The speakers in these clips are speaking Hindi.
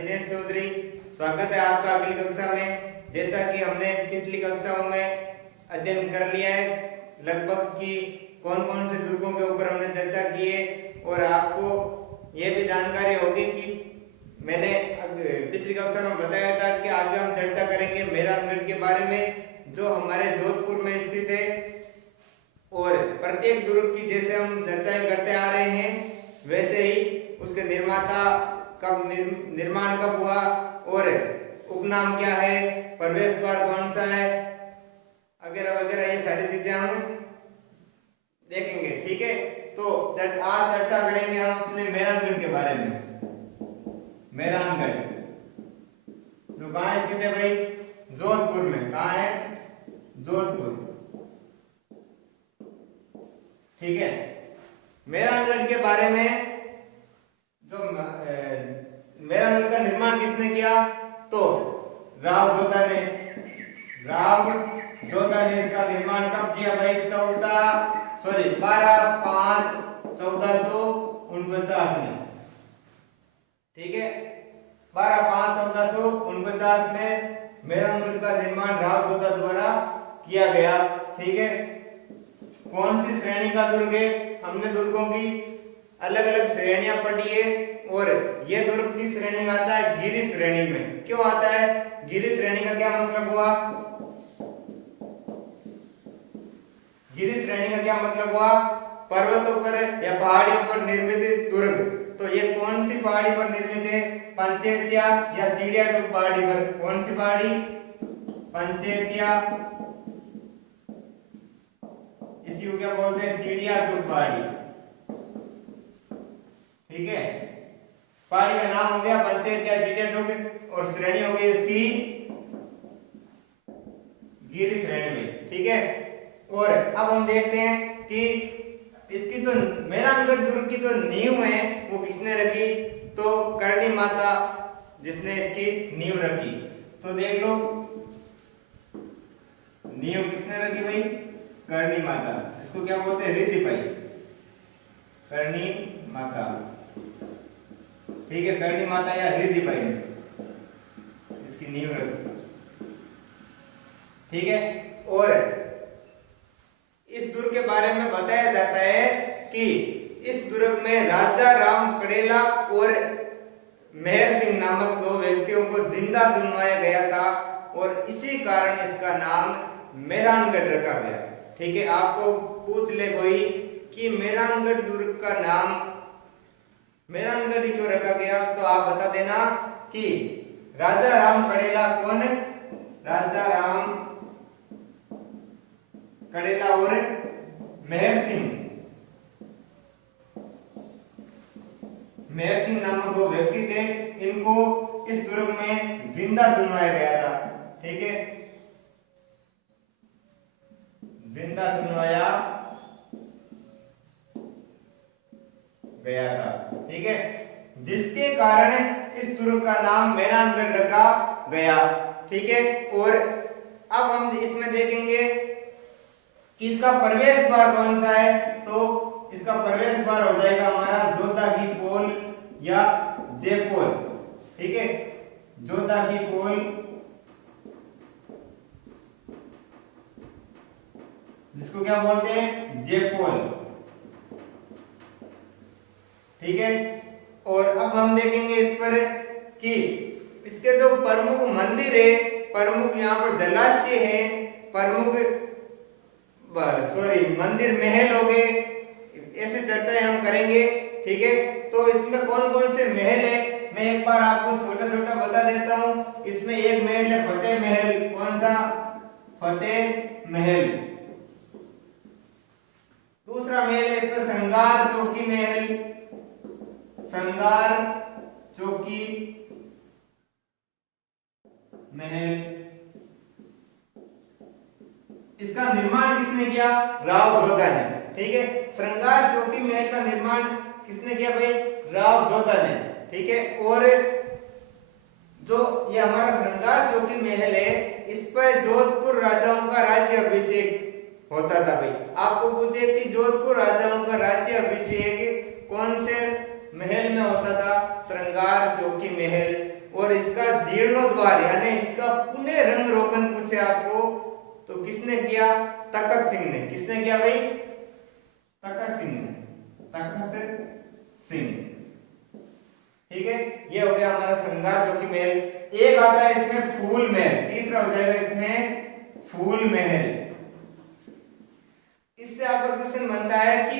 दिनेश चौधरी। स्वागत है आपका अगली कक्षा में। जैसा कि हमने पिछली कक्षाओं में अध्ययन कर लिया है लगभग कि कौन कौन से दुर्गों के ऊपर हमने चर्चा की है, और आपको ये भी जानकारी होगी कि मैंने पिछली कक्षा में बताया था कि आगे हम चर्चा करेंगे मेहरानगढ़ के बारे में, जो हमारे जोधपुर में स्थित है। और प्रत्येक दुर्ग की जैसे हम चर्चाएं करते आ रहे हैं वैसे ही उसके निर्माता कब निर्माण कब हुआ और उपनाम क्या है, प्रवेश द्वार कौन सा है, वगैरह वगैरह, ये सारी चीजें हम देखेंगे। ठीक है, तो आज चर्चा करेंगे हम अपने मेहरानगढ़ के बारे में। मेहरानगढ़ जो कहाँ स्थित है भाई? जोधपुर में। कहाँ है? जोधपुर। ठीक है, मेहरानगढ़ के बारे में जो मेहरानगढ़ का निर्माण किसने किया? तो राव जोधा ने। राव जोधा ने इसका निर्माण कब किया भाई? 12/5/1449 में। ठीक है, 12/5/1449 में मेहरानगढ़ का निर्माण राव जोधा द्वारा किया गया। ठीक है, कौन सी श्रेणी का दुर्ग है? हमने दुर्गों की अलग अलग श्रेणियां पढ़ी है, और ये दुर्ग किस श्रेणी में आता है? गिरि श्रेणी में। क्यों आता है? गिरि श्रेणी का क्या मतलब हुआ? गिरि श्रेणी का क्या मतलब हुआ? पर्वतों पर या पहाड़ियों पर निर्मित दुर्ग। तो ये कौन सी पहाड़ी पर निर्मित है? पंचेतिया या चिड़ियाटूप पहाड़ी पर। कौन सी पहाड़ी? पंचेतिया, इसी को क्या बोलते हैं? चिड़ियाटूप पहाड़ी। ठीक है, पहाड़ी का नाम हो गया पंचेतिया चिड़ियाटूप, और श्रेणी हो गई इसकी गिरि श्रेणी में। ठीक है, और अब हम देखते हैं कि इसकी जो मेहरानगढ़ दुर्ग की जो नींव है वो किसने रखी? तो करणी माता जिसने इसकी नींव रखी। तो देख लो, नींव किसने रखी भाई? करणी माता, जिसको क्या बोलते हैं? रिद्धिपाई। करणी माता। ठीक है, करणी माता या रिद्धिपाई ने इसकी नींव रखी। ठीक है, और इस दुर्ग के बारे में बताया जाता है कि इस दुर्ग में राजा राम कड़ेला और मेहर सिंह नामक दो व्यक्तियों को जिंदा चुनवाया गया था, और इसी कारण इसका नाम मेहरानगढ़ रखा गया। ठीक है, आपको पूछ ले कोई कि मेहरानगढ़ दुर्ग का नाम मेहरानगढ़ क्यों रखा गया, तो आप बता देना कि राजा राम कड़ेला कौन? राजा राम कड़ेला और मेहर सिंह नामक दो व्यक्ति थे, इनको इस दुर्ग में जिंदा चुनवाया गया था। ठीक है, जिंदा चुनवाया गया था। ठीक है, जिसके कारण इस दुर्ग का नाम मेहरानगढ़ रखा गया। ठीक है, और अब हम इसमें देखेंगे कि इसका प्रवेश द्वार कौन सा है। तो इसका प्रवेश द्वार हो जाएगा हमारा जोधा की पोल या जयपोल। ठीक है, जोधा की पोल, जिसको क्या बोलते हैं? जयपोल। ठीक है, और अब हम देखेंगे इस पर कि इसके जो प्रमुख मंदिर है, प्रमुख यहाँ पर जलाशय है, प्रमुख मंदिर महल हो गए, ऐसे चर्चाएं हम करेंगे। ठीक है, तो इसमें कौन कौन से महल है मैं एक बार आपको छोटा छोटा बता देता हूँ। इसमें एक महल है फतेह महल। कौन सा? फतेह महल। दूसरा महल है इसमें श्रृंगार चौकी महल। श्रृंगार चौकी महल, इसका निर्माण किसने किया? राव जोधा ने। ठीक है, श्रृंगार चौकी महल का निर्माण किसने किया भाई? राव जोधा ने। ठीक है, और जो ये हमारा श्रृंगार चौकी महल है, इस पर जोधपुर राजाओं का राज्य अभिषेक होता था भाई। आपको पूछे कि जोधपुर राजाओं का राज्य अभिषेक कौन से महल में होता था? श्रृंगार चौकी महल। जीर्णोद्वार यानी इसका पुनः रंग रोगन पूछे आपको तो किसने किया? तखत सिंह ने। किसने किया भाई? तखत सिंह ने। तखत सिंह। ठीक है, ये हो गया हमारा श्रृंगार चौकी महल। एक आता है इसमें फूल महल, तीसरा हो जाएगा इसमें फूल महल। इससे आपका क्वेश्चन बनता है कि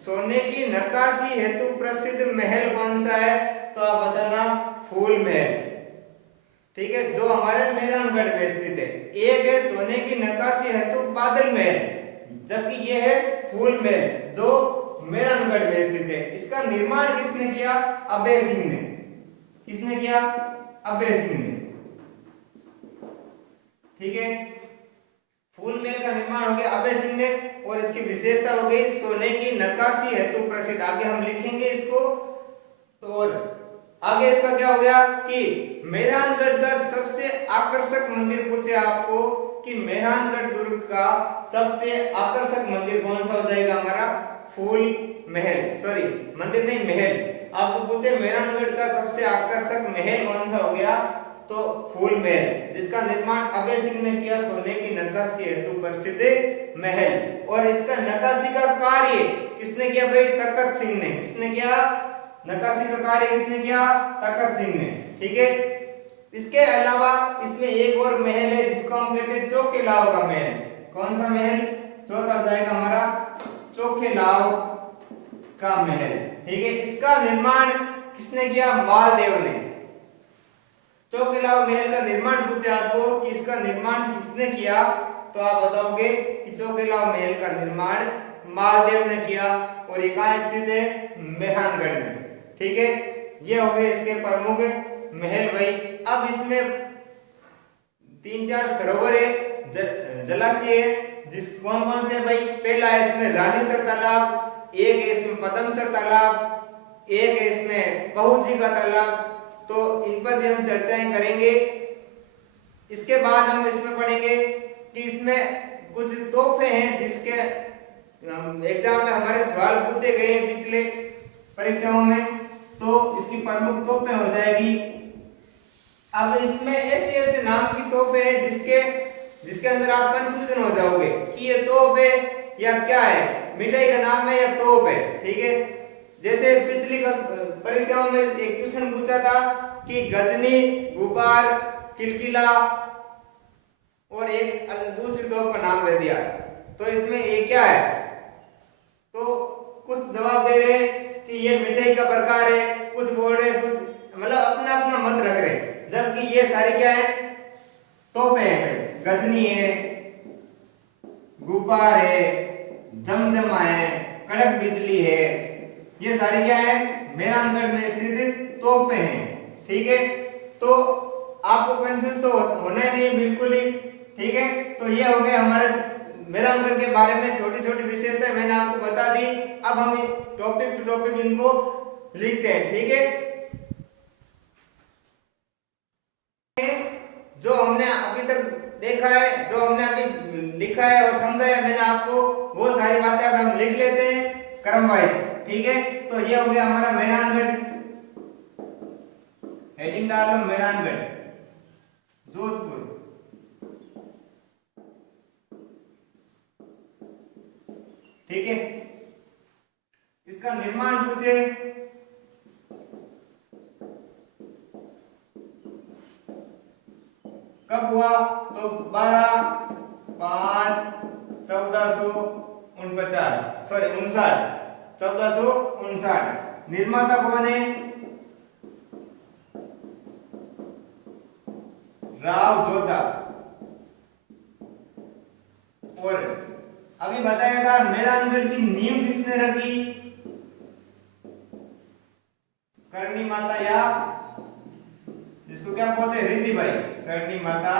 सोने की नक्काशी हेतु प्रसिद्ध महल कौन सा है? तो आप बताना फूल महल। ठीक है, जो हमारे मेहरानगढ़ में स्थित है। एक है सोने की नक्काशी हेतु बादल महल, जबकि ये है फूल महल जो मेहरानगढ़ में स्थित है। इसका निर्माण किसने किया? अभय सिंह ने। किसने किया? अभय सिंह ने। ठीक है, फूल महल का निर्माण हो गया अभय सिंह ने और इसकी विशेषता हो गई सोने की नक्काशी हेतु प्रसिद्ध। आगे हम लिखेंगे इसको। तो और आगे इसका क्या हो गया कि मेहरानगढ़ का सबसे आकर्षक मंदिर पूछे आपको कि मेहरानगढ़ दुर्ग का सबसे आकर्षक मंदिर कौन सा हो जाएगा? हमारा फूल महल। सॉरी, मंदिर नहीं, महल। आपको पूछे मेहरानगढ़ का सबसे आकर्षक महल कौन सा हो गया? तो फूल महल, जिसका निर्माण अभय सिंह ने किया सोने की नक्काशी हेतु प्रसिद्ध महल। और इसका नक्काशी का कार्य किसने किया भाई? तखत सिंह ने। किसने किया? नक्काशी का कार्य किसने किया? तखत सिंह ने। ठीक है, इसके अलावा इसमें एक और महल है जिसको हम कहते हैं चोखेलाव का महल। कौन सा महल? चौथा हो जाएगा हमारा चोखेलाव का महल। ठीक है, इसका निर्माण किसने किया? मालदेव ने। चोखेलाव महल का निर्माण पूछे आपको कि इसका निर्माण किसने किया? तो आप बताओगे कि चोखेलाव महल का निर्माण मालदेव ने किया और ये कहाँ स्थित है? मेहरानगढ़ में। ठीक है, ये हो गए इसके प्रमुख महल भाई। अब इसमें 3-4 सरोवर है, जलाशय है, जिस कौन कौन से भाई? पहला है इसमें रानीसर तालाब, एक है इसमें पदमसर तालाब, एक है इसमें पहुंची का तालाब। तो इन पर भी हम चर्चाएं करेंगे। इसके बाद हम इसमें पढ़ेंगे कि इसमें कुछ तोहफे हैं जिसके एग्जाम में हमारे सवाल पूछे गए हैं पिछले परीक्षाओं में। तो इसकी प्रमुख तोहफे हो जाएगी। अब इसमें ऐसे ऐसे नाम की तोहफे हैं जिसके अंदर आप कंफ्यूजन हो जाओगे कि ये तोहफे या क्या है, मिठाई का नाम है या तोहफ है। ठीक है, जैसे पिछली परीक्षाओं में एक क्वेश्चन पूछा था कि गजनी, गुब्बार, किलकिला और एक दूसरी तोहफ का नाम दे दिया। तो इसमें ये क्या है? तो कुछ जवाब दे रहे हैं कि ये मिठाई का प्रकार है, कुछ बोल रहे हैं, कुछ मतलब अपना अपना मत रख रहे हैं, जबकि ये सारी क्या है? तोहफे हैं। गजनी है, गुब्बार है, जमजमा है, कड़क बिजली है, ये सारी क्या है? मेहरानगढ़ में स्थित तोहफे हैं। ठीक है, तो आपको कंफ्यूज तो होना ही नहीं बिल्कुल ही। ठीक है, तो ये हो गए हमारे मेहरानगढ़ के बारे में छोटी छोटी विशेषताएं मैंने आपको बता दी। अब हम टॉपिक टू टॉपिक इनको लिखते हैं। ठीक है, जो हमने अभी तक देखा है, जो हमने अभी लिखा है और समझाया मैंने आपको, वो सारी बातें अब हम लिख लेते हैं क्रम वाइज। ठीक है, तो ये हो गया हमारा मेहरानगढ़। हेडिंग डाल लो मेहरानगढ़, जोधपुर। ठीक है, इसका निर्माण पूछे कब हुआ? तो 12/5/1459, सॉरी 1459। निर्माता कौन है? राव जोधा। और अभी बताया था मेहरानगढ़ की नींव किसने रखी? करणी माता, या जिसको क्या बोलते हैं? रिद्धि बाई। करणी माता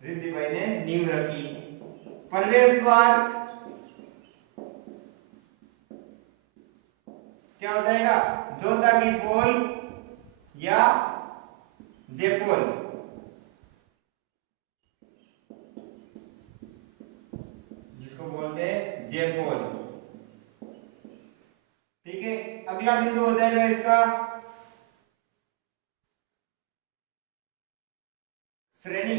रिद्धि बाई ने नींव रखी। प्रवेश द्वार क्या हो जाएगा? जोधा की पोल या जेपोल, जिसको बोलते हैं जेपोल। ठीक है, अगला बिंदु हो जाएगा इसका श्रेणी।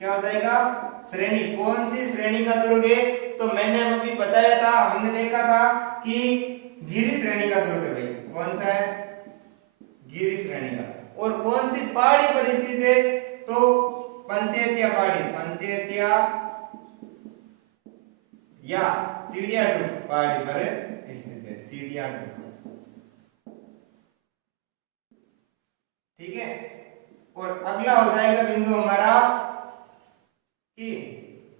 क्या हो जाएगा? श्रेणी। कौन सी श्रेणी का दुर्ग है? तो मैंने अभी बताया था, हमने देखा था कि गिरी श्रेणी का दुर्ग है भाई। कौन सा है? गिरी श्रेणी का। और कौन सी पहाड़ी पर स्थित है? तो पंचेतिया पहाड़ी, पंचेतिया या चिड़ियाटूप पहाड़ी पर स्थित है, चिड़ियाटूप। ठीक है, और अगला हो जाएगा बिंदु हमारा कि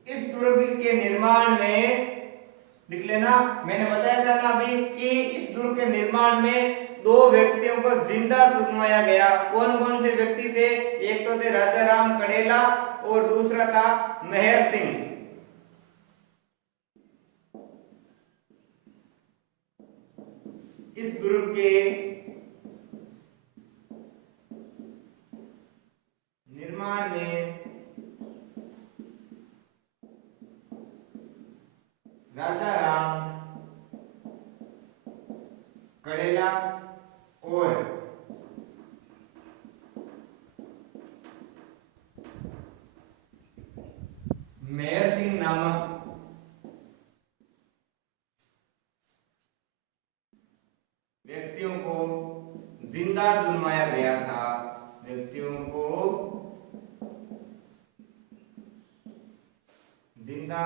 इस दुर्ग के निर्माण में, लिख लेना, मैंने बताया था ना अभी कि इस दुर्ग के निर्माण में दो व्यक्तियों को जिंदा चुनवाया गया। कौन कौन से व्यक्ति थे? एक तो थे राजा राम कड़ेला और दूसरा था मेहर सिंह। इस दुर्ग के निर्माण में राजा राम कड़ेला और मेहर सिंह नामक व्यक्तियों को जिंदा चुनवाया गया था। व्यक्तियों को जिंदा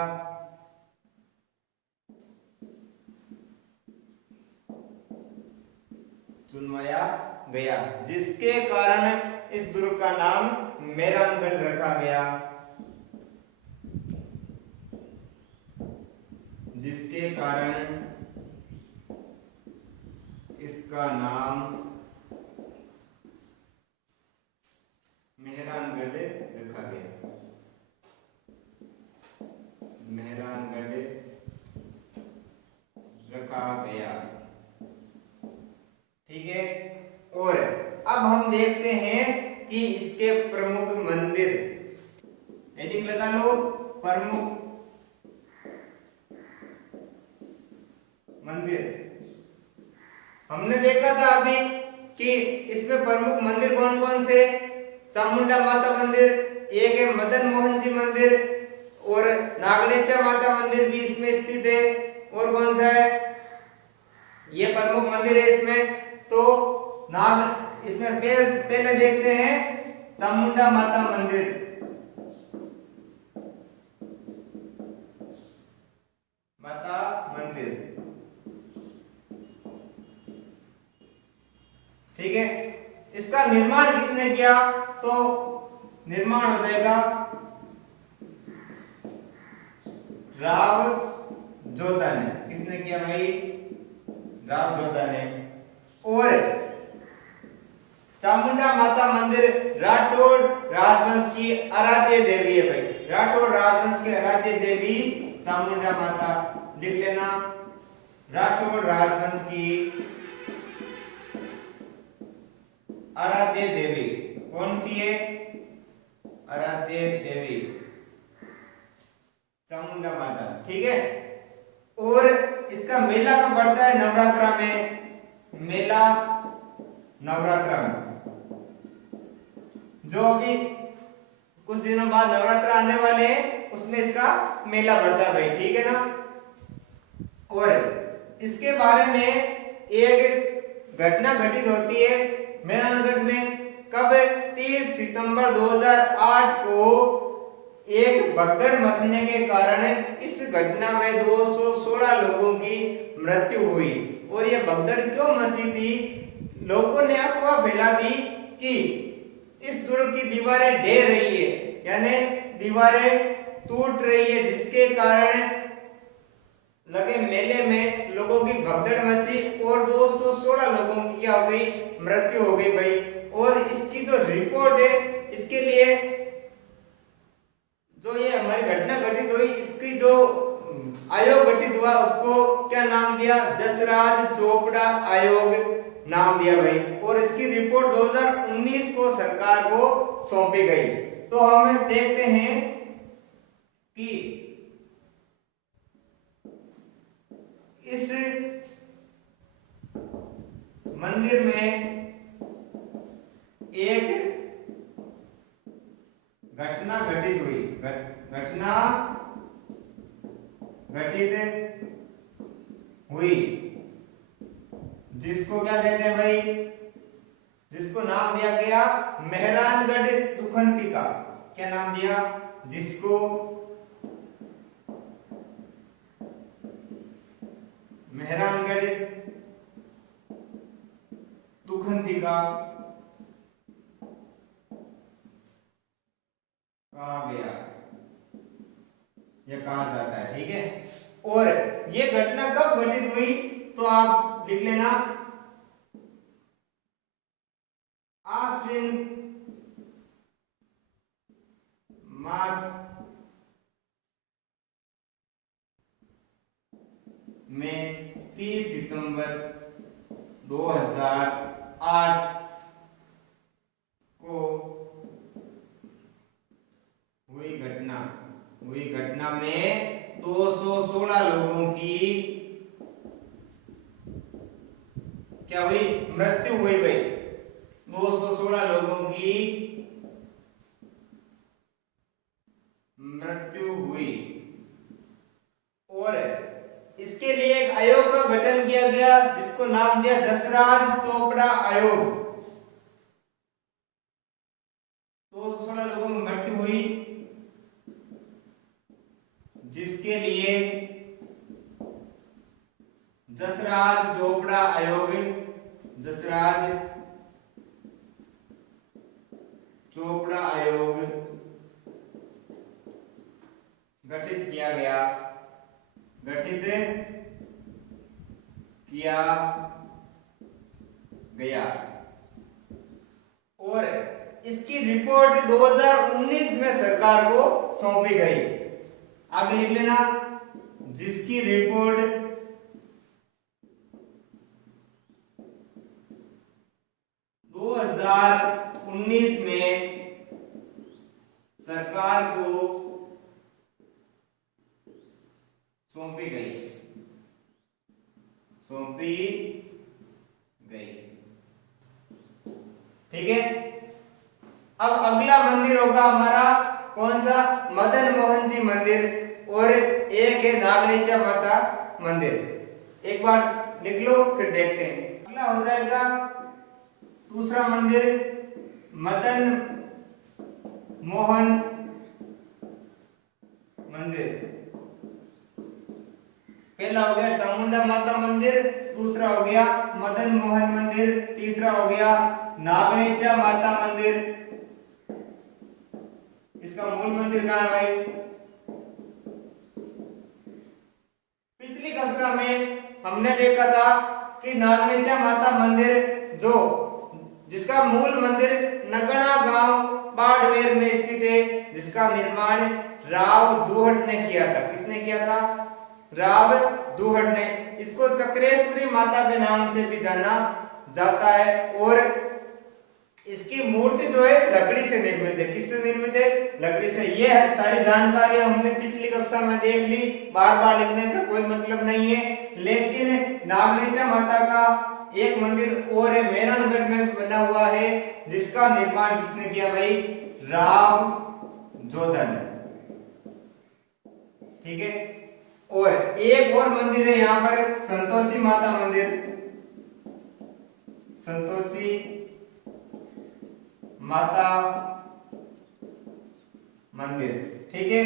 चुनवाया गया, जिसके कारण इस दुर्ग का नाम मेहरानगढ़ रखा गया। जिसके कारण इसका नाम मेहरानगढ़ रखा गया। मेहरानगढ़ रखा गया। ठीक है, और अब हम देखते हैं कि इसके प्रमुख मंदिर। हेडिंग लगा लो, प्रमुख मंदिर। हमने देखा था अभी कि इसमें प्रमुख मंदिर कौन कौन से? चामुंडा माता मंदिर, एक है मदन मोहन जी मंदिर, और नागनेचा माता मंदिर भी इसमें स्थित है। और कौन सा है? ये प्रमुख मंदिर है इसमें। तो इसमें पहले देखते हैं चामुंडा माता मंदिर। माता मंदिर, ठीक है। इसका निर्माण किसने किया? तो निर्माण हो जाएगा राव जोधा ने। किसने किया भाई? राव जोधा ने। और चामुंडा माता मंदिर राठौड़ राजवंश की आराध्य देवी है भाई। राठौड़ राजवंश की आराध्य देवी चामुंडा माता, लिख लेना, राठौड़ राजवंश की आराध्य देवी। कौन सी है? आराध्य देवी चामुंडा माता, ठीक है। और इसका मेला कब पड़ता है? नवरात्रा में। मेला नवरात्रा में, जो अभी कुछ दिनों बाद नवरात्र आने वाले हैं, उसमें इसका मेला पड़ता है भाई, ठीक है ना। और इसके बारे में एक घटना घटित होती है मेहरानगढ़ में। कब? 30 सितंबर 2008 को एक भगदड़ मचने के कारण इस घटना में 216 लोगों की मृत्यु हुई। और यह भगदड़ क्यों मची थी? लोगों ने अफवाह फैला दी कि इस दुर्ग की दीवारें ढह रही है, यानी दीवारें टूट रही है, जिसके कारण लगे मेले में लोगों की भगदड़ मची और 216 लोगों की क्या हो गई? मृत्यु हो गई भाई। और इसकी जो रिपोर्ट है, इसके लिए जो ये हमारी घटना घटित हुई, इसकी जो आयोग गठित हुआ, उसको क्या नाम दिया? जसराज चोपड़ा आयोग नाम दिया भाई। और इसकी रिपोर्ट 2019 को सरकार को सौंपी गई। तो हम देखते हैं कि इस मंदिर में एक घटना घटित हुई, घटना घटित हुई, जिसको क्या कहते हैं भाई, जिसको नाम दिया गया मेहरानगढ़ दुखंतिका। क्या नाम दिया, जिसको मेहरानगढ़ दुखंतिका कहा गया या कहा जाता है। ठीक है, और ये घटना कब घटित हुई तो आप लिख लेना आश्विन मास में 30 सितंबर 2008 को हुई घटना में 216 लोगों की क्या हुई, मृत्यु हुई भाई। 216 लोगों की मृत्यु हुई और इसके लिए एक आयोग का गठन किया गया जिसको नाम दिया जसराज चोपड़ा आयोग। 216 लोगों की मृत्यु हुई जिसके लिए जसराज चोपड़ा आयोग, जसराज चोपड़ा आयोग गठित किया गया, गठित किया गया और इसकी रिपोर्ट 2019 में सरकार को सौंपी गई। आगे लिख लेना, जिसकी रिपोर्ट 2019 में सरकार को सौंपी गई, ठीक है। अब अगला मंदिर होगा हमारा कौन सा, मदन मोहन जी मंदिर और एक है नागनेचा माता मंदिर। एक बार लिख लो फिर देखते हैं। अगला हो जाएगा दूसरा मंदिर मदन मोहन मंदिर। पहला हो गया चामुंडा माता मंदिर, दूसरा हो गया मदन मोहन मंदिर, तीसरा हो गया नागनेचा माता मंदिर। इसका मूल मंदिर कहाँ है भाई? पिछली कक्षा में हमने देखा था कि नागनेचा माता मंदिर जिसका मूल मंदिर नगणा गांव बाड़मेर में स्थित है, जिसका निर्माण राव दुहड़ ने किया था। किसने किया था? राव दुहड़ ने। इसको चक्रेश्वरी माता के नाम से भी जाना जाता है और इसकी मूर्ति जो है लकड़ी से निर्मित है। किससे निर्मित है? लकड़ी से। ये सारी जानकारी हमने पिछली कक्षा में देख ली, बार बार लिखने का कोई मतलब नहीं है। लेकिन नागनेचा माता का एक मंदिर और है मेहरानगढ़ में बना हुआ है, जिसका निर्माण किसने किया भाई? राव जोधन। ठीक है। और एक और मंदिर है यहाँ पर संतोषी माता मंदिर, संतोषी माता मंदिर। ठीक है।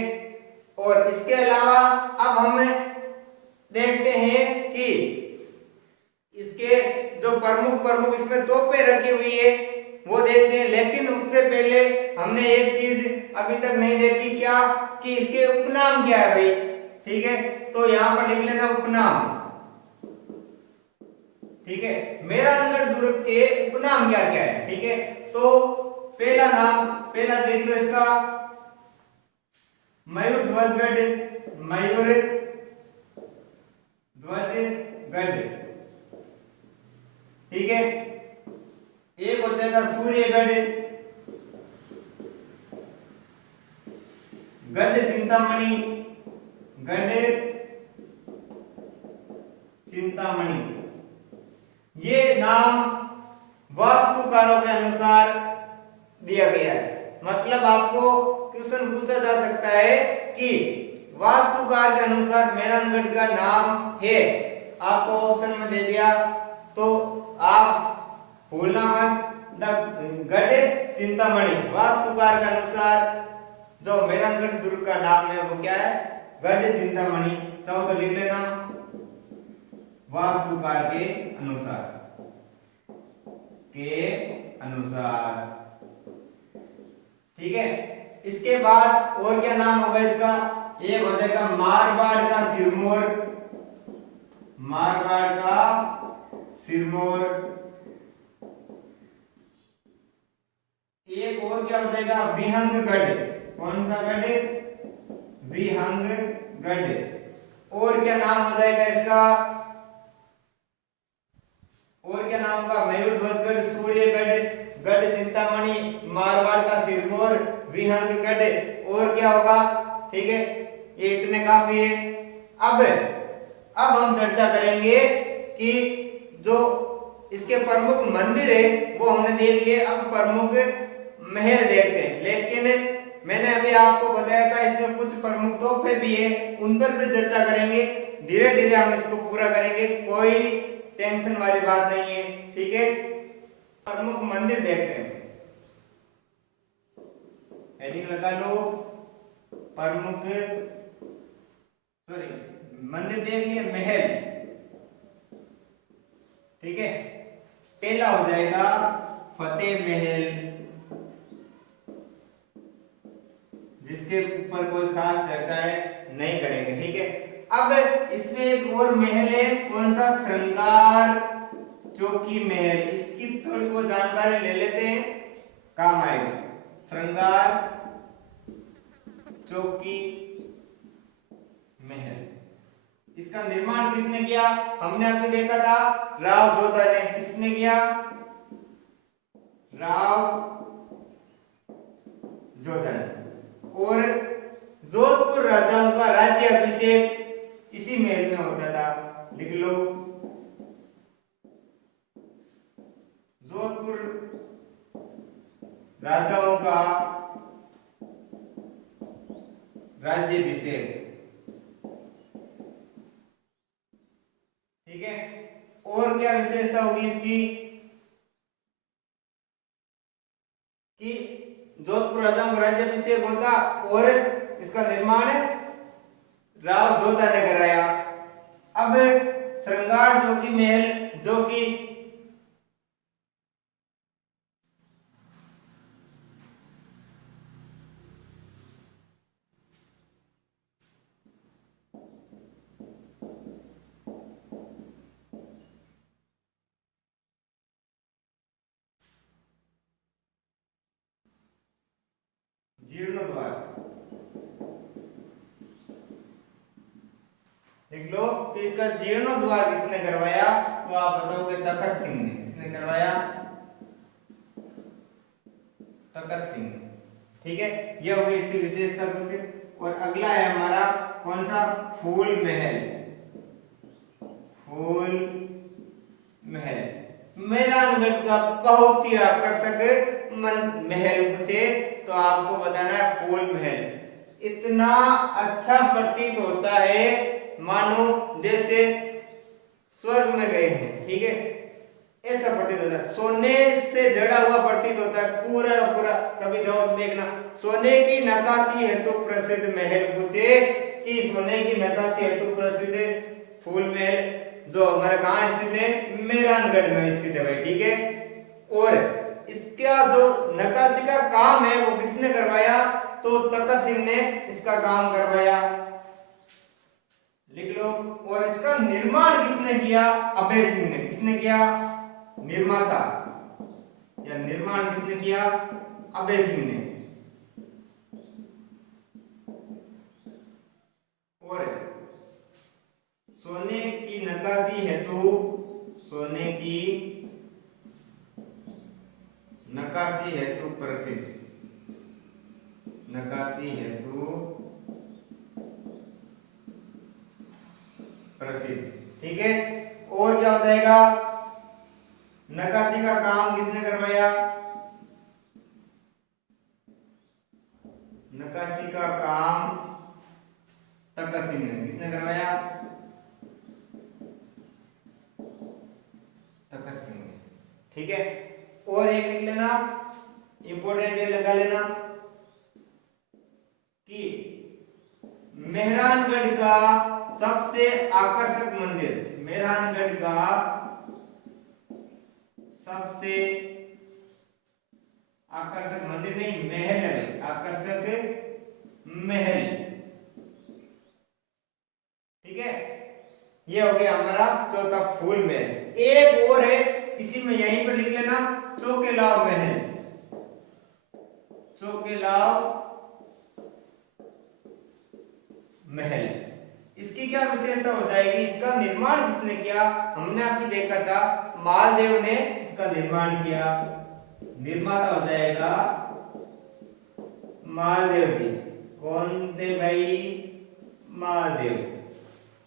और इसके अलावा अब हम देखते हैं कि इसके जो प्रमुख इसमें तोपें रखी हुई है वो देखते हैं। लेकिन उससे पहले हमने एक चीज अभी तक नहीं देखी, क्या कि इसके उपनाम क्या है भाई? ठीक है, तो यहां पर लिख लेना उपनाम। ठीक है, मेहरानगढ़ दुर्ग के उपनाम क्या क्या है? ठीक है, तो पहला देख लो इसका मयूर ध्वजगढ़, मयूर ध्वजगढ़। ठीक है, एक हो जाएगा सूर्यगढ़, गढ़ चिंतामणि, गढ़ चिंतामणि। ये नाम वास्तुकारों के अनुसार दिया गया है। मतलब आपको क्वेश्चन पूछा जा सकता है कि वास्तुकार के अनुसार मेहरानगढ़ का नाम है, आपको ऑप्शन में दे दिया तो आप भूलना मत। गढ़ चिंतामणि वास्तुकार के अनुसार जो मेहरानगढ़ दुर्ग का नाम है वो क्या है, गढ़ चिंतामणि। तो लिख लेना वास्तुकार के अनुसार, ठीक है। इसके बाद और क्या नाम होगा इसका, ये हो जाएगा मारवाड़ का सिरमौर, मारवाड़ का सिरमौर। एक और क्या हो जाएगा विहंगगढ़, कौन सा गढ़, विहंगगढ़। और क्या नाम हो जाएगा इसका, और क्या नाम होगा मयूरध्वजगढ़, सूर्यगढ़, गढ़ चिंतामणि, मारवाड़ का सिरमौर, विहंगगढ़। और क्या होगा, ठीक है, ये इतने काफी है। अब हम चर्चा करेंगे कि जो इसके प्रमुख मंदिर है वो हमने देख लिए, अब प्रमुख महल देखते हैं। लेकिन मैंने अभी आपको बताया था इसमें कुछ प्रमुख तोहफे भी है, उन पर भी चर्चा करेंगे। धीरे धीरे हम इसको पूरा करेंगे, कोई टेंशन वाली बात नहीं है, ठीक है। प्रमुख मंदिर देखते हैं, हेडिंग लगा लो प्रमुख, सॉरी मंदिर देख लिए, महल, ठीक है। पहला हो जाएगा फतेह महल, जिसके ऊपर कोई खास चर्चा है नहीं करेंगे, ठीक है। अब इसमें एक और महल है, कौन सा, श्रृंगार चौकी महल। इसकी थोड़ी बहुत जानकारी ले लेते हैं, काम आएगा। श्रृंगार चौकी महल, इसका निर्माण किसने किया, हमने अभी देखा था राव जोधा ने। किसने किया, राव जोधा ने। और जोधपुर राजाओं का राज्य अभिषेक इसी महल में होता था, लिख लो जोधपुर राजाओं का राज्याभिषेक, ठीक है। और क्या विशेषता होगी इसकी कि जोधपुर राजाओं का राज्याभिषेक होता और इसका निर्माण राव जोधा ने कराया। अब श्रृंगार चौकी महल, जो कि जीर्णोद्वार, देख लो कि इसका जीर्णोद्वार किसने करवाया, तो आप बताओगे तखत सिंह ने। किसने करवाया, तखत सिंह, ठीक है। यह हो गई इसकी विशेषता कुछ। और अगला है हमारा कौन सा, फूल महल, फूल महल। मेहरानगढ़ का बहुत ही आकर्षक महल पूछे तो आपको बताना है फूल महल। इतना अच्छा प्रतीत होता है मानो जैसे स्वर्ग में गए हैं, ठीक है, ऐसा प्रतीत होता है। सोने से जड़ा हुआ प्रतीत होता है पूरा का पूरा। कभी जाओ तो देखना, सोने की नक्काशी है तो प्रसिद्ध महल पूछे कि सोने की नक्काशी है तो प्रसिद्ध फूल महल जो हमारे कहाँ स्थित है, मेहरानगढ़ में स्थित है भाई, ठीक है। और इसका जो नक्काशी का काम है वो किसने करवाया, तो तखत सिंह ने इसका काम करवाया, लिख लो। और इसका निर्माण किसने किया, अभय सिंह ने। किसने किया, निर्माता या निर्माण किसने किया, अभय सिंह ने। और सोने की नक्काशी हेतु, सोने की नक्काशी हेतु प्रसिद्ध, नक्काशी हेतु प्रसिद्ध, ठीक है। और क्या हो जाएगा, नक्काशी का काम किसने करवाया? नक्काशी का काम तखत सिंह ने। किसने करवाया? तखत सिंह ने। ठीक है, और एक लिख लेना, इंपॉर्टेंट ये लगा लेना कि मेहरानगढ़ का सबसे आकर्षक मंदिर, मेहरानगढ़ का सबसे आकर्षक मंदिर नहीं, महल है, आकर्षक महल। ठीक है, ये हो गया हमारा चौथा फूल महल। एक और है, इसी में यहीं पर लिख लेना, चौकेलाव महल। चौकेलाव महल, इसकी क्या विशेषता हो जाएगी? इसका निर्माण किसने किया? हमने आपकी देखा था, मालदेव ने इसका निर्माण किया। निर्माता हो जाएगा मालदेव जी। कौन थे भाई? मालदेव।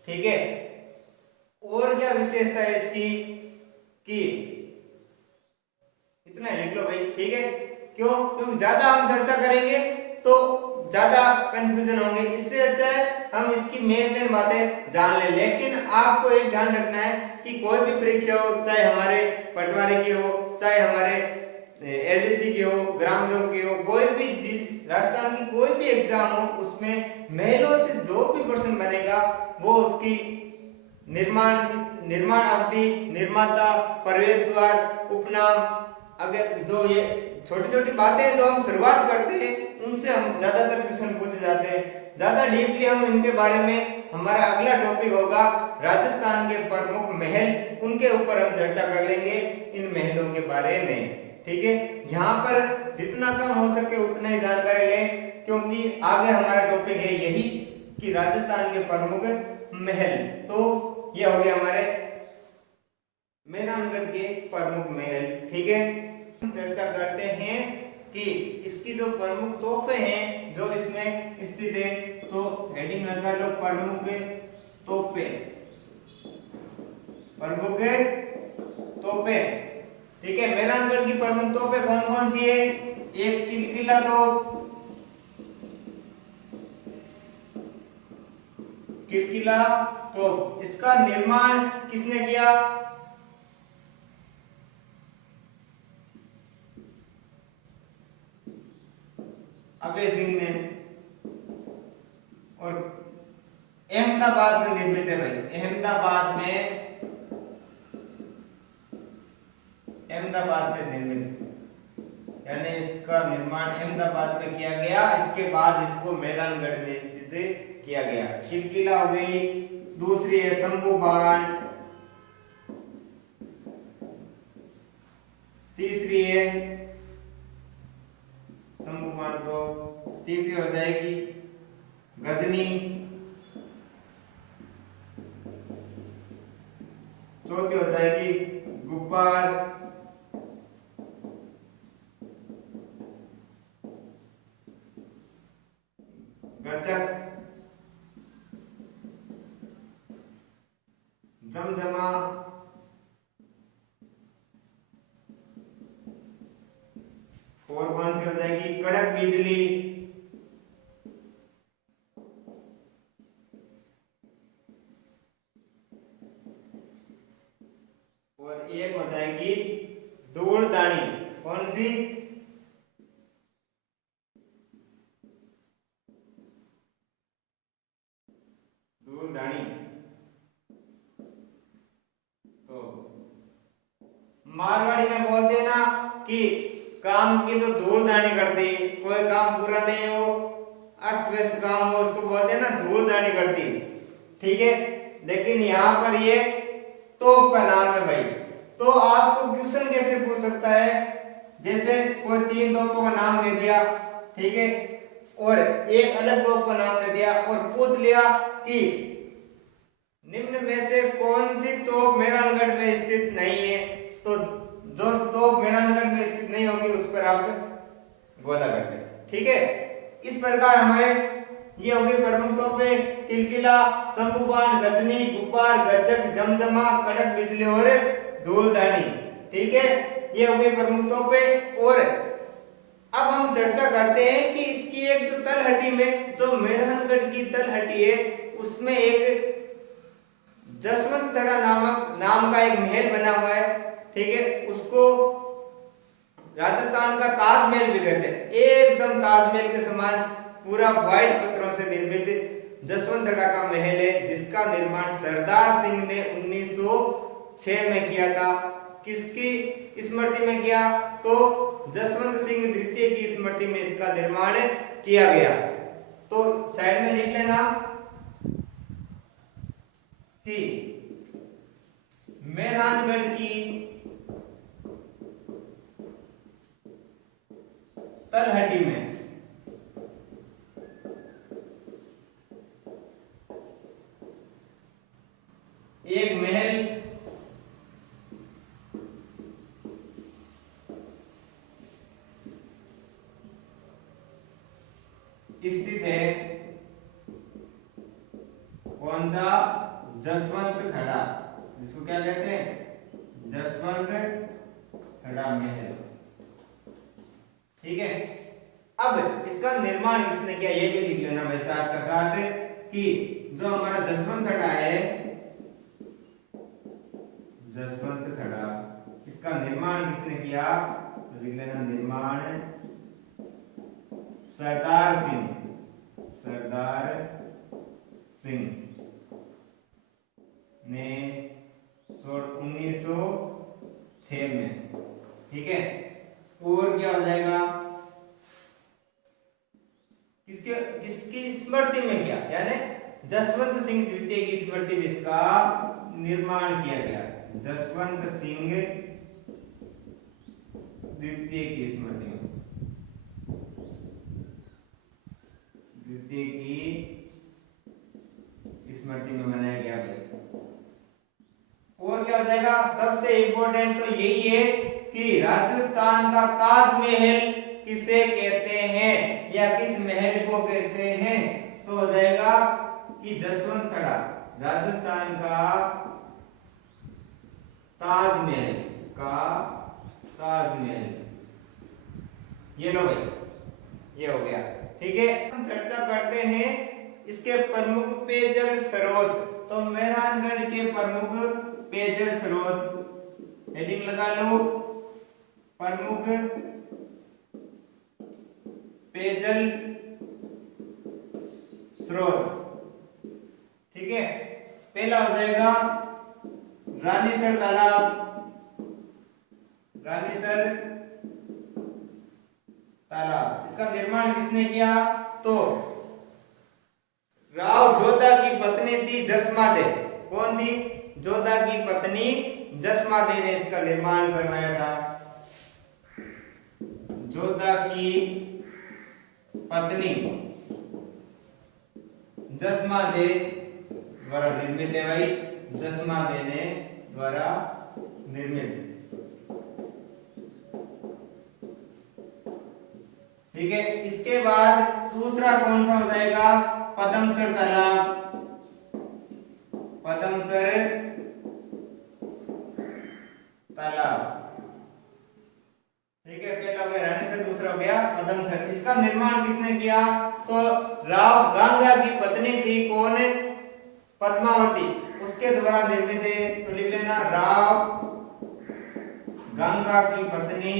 ठीक है, और क्या विशेषता है इसकी कि इतना लिख लो भाई। ठीक है, क्यों? क्योंकि ज्यादा हम चर्चा करेंगे तो ज्यादा कंफ्यूजन होंगे, इससे अच्छा है हम इसकी मेन बातें जान लें। लेकिन आपको एक ध्यान रखना है कि कोई भी परीक्षा हो, चाहे हमारे पटवारी की हो, चाहे हमारे एलडीसी की हो, ग्राम सेवक की हो, कोई भी राजस्थान की कोई भी एग्जाम हो, उसमें महलों से जो भी प्रश्न बनेगा वो उसकी निर्माण अवधि, निर्माता, प्रवेश द्वार, उपनाम, अगर जो ये छोटी छोटी बातें जो हम शुरुआत करते हैं उनसे हम ज्यादातर क्वेश्चन पूछे जाते हैं। ज्यादा डीपली हम इनके बारे में, हमारा अगला टॉपिक होगा राजस्थान के प्रमुख महल, उनके ऊपर हम चर्चा कर लेंगे, इन महलों के बारे में। ठीक है, यहाँ पर जितना कम हो सके उतना ही जानकारी लें, क्योंकि आगे हमारा टॉपिक है यही कि राजस्थान के प्रमुख महल। तो ये हो गया हमारे मेहरानगढ़ के प्रमुख महल। ठीक है, हम चर्चा करते हैं कि इसकी जो प्रमुख तोहफे हैं जो इसमें स्थित है, तो हेडिंग लगा लो, प्रमुख तोहफे, प्रमुख तोहफे। ठीक है, मेहरानगढ़ की प्रमुख तोहफे कौन कौन सी है? एक किलकिला तोप, किलकिला तोप, इसका निर्माण किसने किया? अभय सिंह ने। और अहमदाबाद में निर्मित है भाई, अहमदाबाद से निर्मित, यानी इसका निर्माण अहमदाबाद में किया गया। इसके बाद इसको मेहरानगढ़ में स्थित किया गया। किलकिला हो गई, दूसरी है शंभू बाण, तीसरी है शंभू बाण, तो तीसरी हो जाएगी गजनी, चौथी हो जाएगी गुब्बार, गजक, जमजमा, और कौन सी हो जाएगी? कड़क बिजली, और एक हो जाएगी धूलदानी। कौन सी? धूलदानी। तो मारवाड़ी में बोलते हैं ना कि काम की तो धूलदानी कर दी, कोई काम पूरा नहीं हो, अस्त व्यस्त काम हो, उसको बोलते हैं ना धूलदानी कर दी। ठीक है, लेकिन यहाँ पर ये तोप का नाम है भाई। तो आपको क्वेश्चन कैसे पूछ सकता है? जैसे कोई तीन तोपों का नाम दे दिया, ठीक है, और एक अलग तोप का नाम दे दिया और पूछ लिया कि निम्न में से कौन सी तोप मेहरानगढ़ में स्थित नहीं है, तो जो तोप मेहरानगढ़ में स्थित नहीं होगी उस पर आप गोला करते हैं। ठीक है, इस प्रकार हमारे ये हो गई प्रमुख तोपें, किलकिला, शंभू बाण, गजनी, गुब्बार, गजक, जमजमा, कड़क बिजली और धूलदानी। ठीक है, ये हो गई प्रमुख तोपें। और अब हम चर्चा करते हैं कि इसकी एक जो तलहटी में, जो मेहरानगढ़ की तलहटी है, उसमें एक जसवंतगढ़ नामक नाम का एक महल बना हुआ है, ठीक है, उसको राजस्थान का ताजमहल भी कहते हैं। एकदम ताजमहल के समान पूरा व्हाइट पत्थरों से निर्मित जसवंतगढ़ का महल है, जिसका निर्माण सरदार सिंह ने 1906 में किया था। किसकी स्मृति में किया? तो जसवंत सिंह द्वितीय की स्मृति में इसका निर्माण किया गया। तो साइड में लिख लेना कि मेहरानगढ़ की तलहटी में एक महल स्थित है। कौन सा? जसवंतगढ़, जिसको क्या कहते हैं? जसवंतगढ़ महल, ठीक है। अब इसका निर्माण किसने किया, ये भी लिख लेना भाई साथ का साथ, कि जो हमारा जसवंतगढ़ है, जसवंतगढ़, इसका निर्माण किसने किया? तो लिख लेना निर्माण सरदार सिंह, सरदार सिंह ने 1906 में, ठीक है। और क्या हो जाएगा? किसकी स्मृति में किया, यानी जसवंत सिंह द्वितीय की स्मृति में इसका निर्माण किया गया। जसवंत सिंह द्वितीय की स्मृति में, द्वितीय की स्मृति में बनाया गया भाई। और क्या हो जाएगा? सबसे इंपॉर्टेंट तो यही है कि राजस्थान का ताजमहल किसे कहते हैं या किस महल को कहते हैं? तो हो जाएगा कि जसवंतगढ़ राजस्थान का ताजमहल, का ताजमहल। ये लो भाई, ये हो गया, ठीक है। हम चर्चा करते हैं इसके प्रमुख पेयजल स्रोत। तो मेहरानगढ़ के प्रमुख पेयजल स्रोत, हेडिंग लगा लो, प्रमुख पेयजल स्रोत, ठीक है। पहला हो जाएगा रानीसर तालाब, रानीसर तालाब। इसका निर्माण किसने किया? तो राव जोधा की पत्नी थी जसमादे। कौन थी? जोधा की पत्नी जसमादे ने इसका निर्माण करवाया था। जोधा की पत्नी जसमादे द्वारा निर्मित है भाई, जसमादे ने द्वारा निर्मित, ठीक है। इसके बाद दूसरा कौन सा हो जाएगा? पदमसर तालाब, पदमसर तालाब, ठीक है। पहला हो गया रानीसर, दूसरा हो गया पदमसर। इसका निर्माण किसने किया? तो राव गंगा की पत्नी थी, कौन? पद्मावती, उसके द्वारा निर्मित है। तो लिख लेना राव गंगा की पत्नी,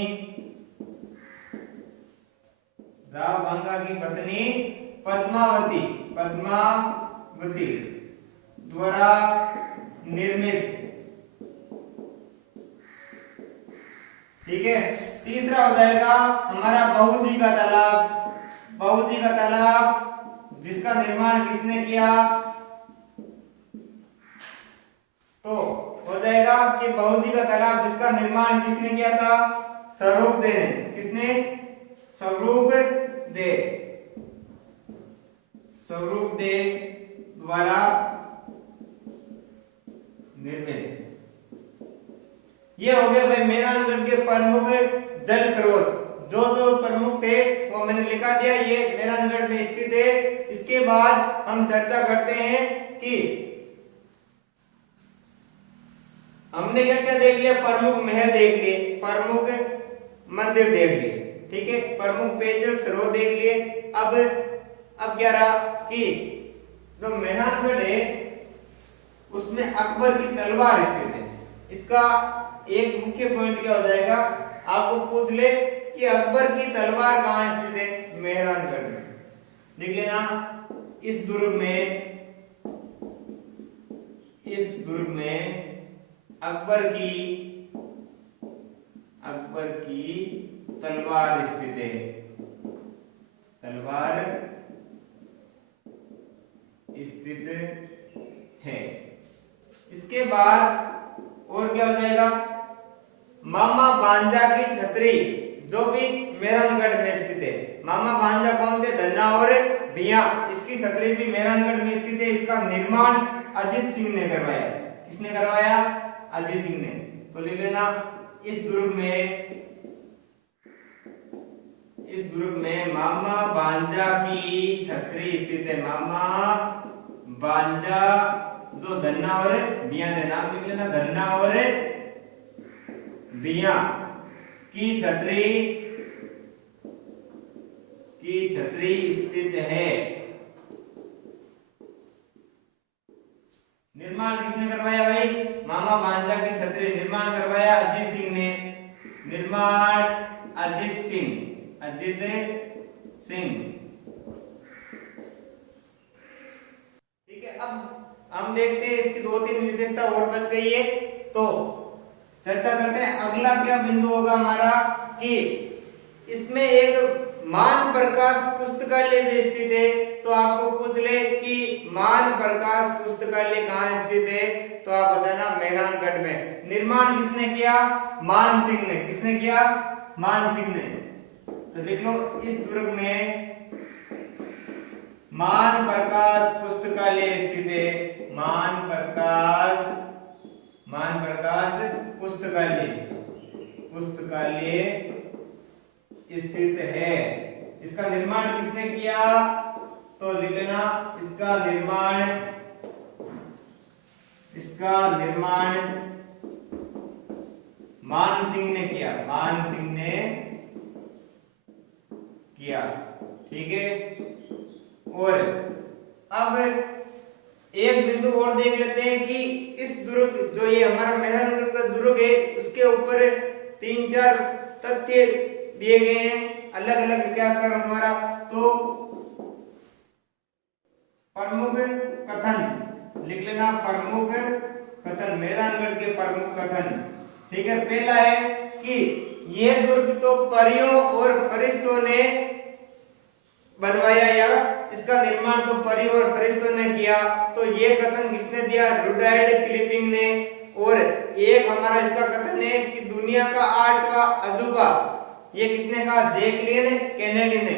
राव गंगा की पत्नी पद्मावती, पद्मावती द्वारा निर्मित, ठीक है। तीसरा हो जाएगा हमारा बहूजी का तालाब, बहूजी का तालाब, जिसका निर्माण किसने किया? तो हो जाएगा कि बहूजी का तालाब जिसका निर्माण किसने किया था? स्वरूप दे ने। किसने? स्वरूप दे, स्वरूप दे द्वारा निर्मित। ये हो गए भाई मेहरानगढ़ के प्रमुख जल स्रोत। जो जो प्रमुख थे वो मैंने लिखा दिया, ये मेहरानगढ़ में स्थित है। इसके बाद हम चर्चा करते हैं कि हमने क्या क्या देख लिया, प्रमुख महल देख लिए, प्रमुख मंदिर देख लिए, ठीक है, प्रमुख पेयजल स्रोत देख लिए। अब क्या रहा कि जो मेहरानगढ़ है उसमें अकबर की तलवार स्थित है। इसका एक मुख्य पॉइंट क्या हो जाएगा, आपको पूछ ले कि अकबर की तलवार कहाँ स्थित है, मेहरानगढ़ में। लिख लेना, इस दुर्ग में अकबर की तलवार स्थित है, तलवार स्थित है। इसके बाद और क्या हो जाएगा, मामा बांजा की छतरी जो भी मेहरानगढ़ में स्थित है। मामा बांजा कौन थे, धन्ना और बिया, इसकी छतरी भी मेहरानगढ़ में स्थित है। इसका निर्माण अजीत सिंह ने करवाया। किसने करवाया, अजीत सिंह ने। तो लिख लेना, इस दुर्ग में मामा बांजा की छतरी स्थित है। मामा बांजा जो धन्ना और बिया थे, नाम लिख लेना, धन्ना और बिया की छतरी स्थित है। निर्माण किसने करवाया भाई, मामा बांजा की छतरी निर्माण करवाया अजीत सिंह ने। निर्माण अजीत सिंह। ठीक है, अब हम देखते हैं इसकी 2-3 विशेषता और बच गई है, तो चर्चा करते हैं। अगला क्या बिंदु होगा हमारा कि इसमें एक मान प्रकाश पुस्तकालय भी स्थित है। तो आपको पूछ ले कि मान प्रकाश पुस्तकालय कहाँ स्थित है, तो आप बताना मेहरानगढ़ में। निर्माण किसने किया, मान सिंह ने। किसने किया, मान सिंह ने। तो देख लो, इस दुर्ग में मान प्रकाश पुस्तकालय स्थित है। मान प्रकाश पुस्तकालय स्थित है। इसका निर्माण किसने किया, तो लिख लेना, इसका निर्माण मान सिंह ने किया। ठीक है। और अब एक बिंदु और देख लेते हैं कि इस दुर्ग, जो ये हमारा मेहरानगढ़ का दुर्ग है, उसके ऊपर 3-4 तथ्य दिए गए हैं अलग अलग इतिहासकारों द्वारा। तो प्रमुख कथन लिख लेना, प्रमुख कथन, मेहरानगढ़ के प्रमुख कथन। ठीक है, पहला है कि यह दुर्ग तो परियों और फरिश्तों ने बनवाया, या इसका निर्माण तो परी और फरिश्तों ने किया। तो ये कथन किसने दिया, रुडयार्ड किपलिंग ने। और एक हमारा इसका कथन है कि दुनिया का 8वां अजूबा, ये किसने कहा, जैकलिन केनेडी ने।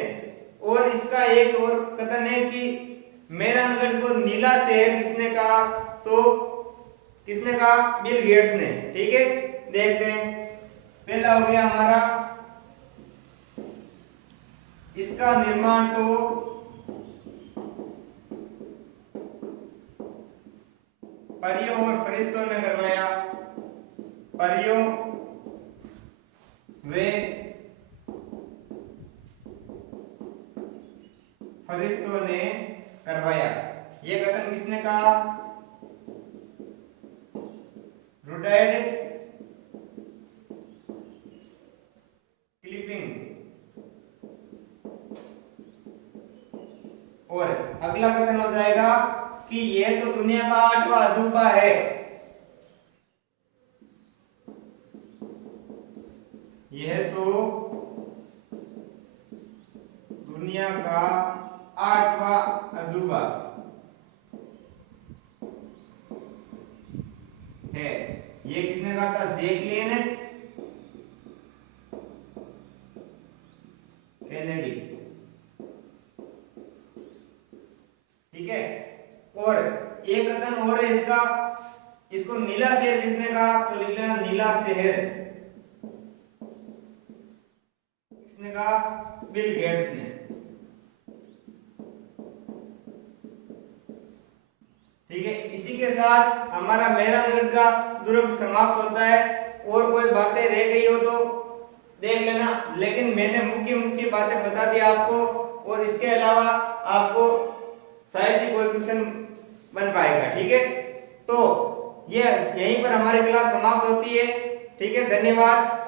और इसका एक और कथन है कि मेहरानगढ़ को नीला शहर किसने कहा, तो किसने कहा, बिल गेट्स ने। ठीक है, देखते हैं। पहला हो गया हमारा, इसका निर्माण तो परियों और फरिश्तों ने करवाया। परियों वे फरिश्तों ने करवाया। ये कथन किसने कहा, रुडयार्ड किपलिंग। और अगला कथन हो जाएगा कि यह तो दुनिया का 8वां अजूबा है। यह तो दुनिया का 8वां अजूबा है। ये किसने कहा था, जैकलिन केनेडी। ठीक है, और एक कथन और है इसका, इसको नीला शहर किसने कहा, तो लिख लेना, नीला शहर किसने कहा, बिल गेट्स ने। ठीक है, इसी के साथ हमारा मेहरानगढ़ का दुर्ग समाप्त होता है। और कोई बातें रह गई हो तो देख लेना, लेकिन मैंने मुख्य मुख्य बातें बता दी आपको, और इसके अलावा आपको शायद ही कोई क्वेश्चन बन पाएगा। ठीक है, तो ये यहीं पर हमारी क्लास समाप्त होती है। ठीक है, धन्यवाद।